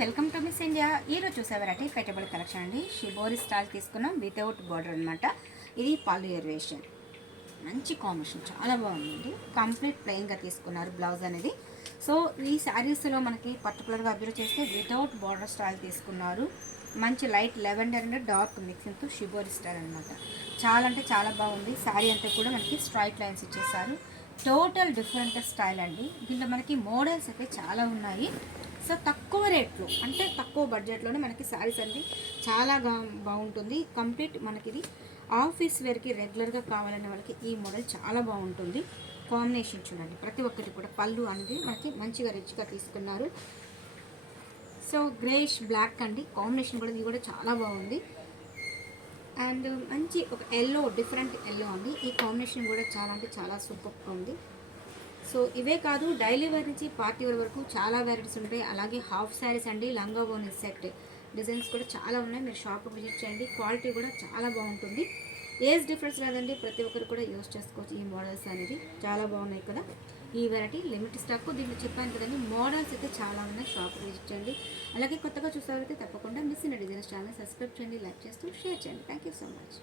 Welcome to miss India. ఈరోజు చూసే variety ఫెటబుల్ collection అండి. షిబోరి స్టైల్ తీసుకున్నాం వితౌట్ బార్డర్ అనమాట. ఇది పళ్ళు వేరియేషన్, మంచి కాంబినేషన్, చాలా బాగుందండి. కంప్లీట్ ప్లెయిన్గా తీసుకున్నారు బ్లౌజ్ అనేది. సో ఈ శారీస్లో మనకి పర్టికులర్గా అబ్జర్వ్ చేస్తే వితౌట్ బార్డర్ స్టైల్ తీసుకున్నారు. మంచి లైట్ లెవెండర్ అండ్ డార్క్ మిక్సింగ్తో షిబోరి స్టైల్ అనమాట. చాలా అంటే చాలా బాగుంది. శారీ అంతా కూడా మనకి స్ట్రైట్ లైన్స్ ఇచ్చేసారు. టోటల్ డిఫరెంట్ స్టైల్ అండి. దీంట్లో మనకి మోడల్స్ అయితే చాలా ఉన్నాయి. సో తక్కువ రేట్లో అంటే తక్కువ బడ్జెట్లోనే మనకి శారీస్ అండి చాలా బాగుంటుంది. కంప్లీట్ మనకి ఇది ఆఫీస్ వేర్కి రెగ్యులర్గా కావాలనే వాళ్ళకి ఈ మోడల్ చాలా బాగుంటుంది. కాంబినేషన్ చూడండి, ప్రతి ఒక్కటి కూడా పళ్ళు అనేది మనకి మంచిగా రిచ్గా తీసుకున్నారు. సో గ్రేష్ బ్లాక్ అండి, కాంబినేషన్ కూడా ఇది కూడా చాలా బాగుంది. అండ్ మంచి ఒక ఎల్లో, డిఫరెంట్ ఎల్లో అండి. ఈ కాంబినేషన్ కూడా చాలా అంటే చాలా సూపర్గా ఉంది. సో ఇవే కాదు, డైలీ వేర్ నుంచి పార్టీ వేర్ వరకు చాలా వెరైటీస్ ఉంటాయి. అలాగే హాఫ్ శారీస్ అండి, లంగా ఓని సెట్ డిజైన్స్ కూడా చాలా ఉన్నాయి. మీరు షాప్కి విజిట్ చేయండి. క్వాలిటీ కూడా చాలా బాగుంటుంది. ఏజ్ డిఫరెన్స్ లేదండి, ప్రతి ఒక్కరు కూడా యూజ్ చేసుకోవచ్చు. ఈ మోడల్స్ అనేది చాలా బాగున్నాయి కదా. ఈ వెరైటీ లిమిట్ స్టాక్. దీంట్లో చెప్పాను కదండి, మోడల్స్ అయితే చాలా ఉన్నాయి. షాప్కి విజిట్ చేయండి. అలాగే కొత్తగా చూసేవారైతే తప్పకుండా miss in designs channel subscribe చేయండి, లైక్ చేస్తూ షేర్ చేయండి. Thank you so much.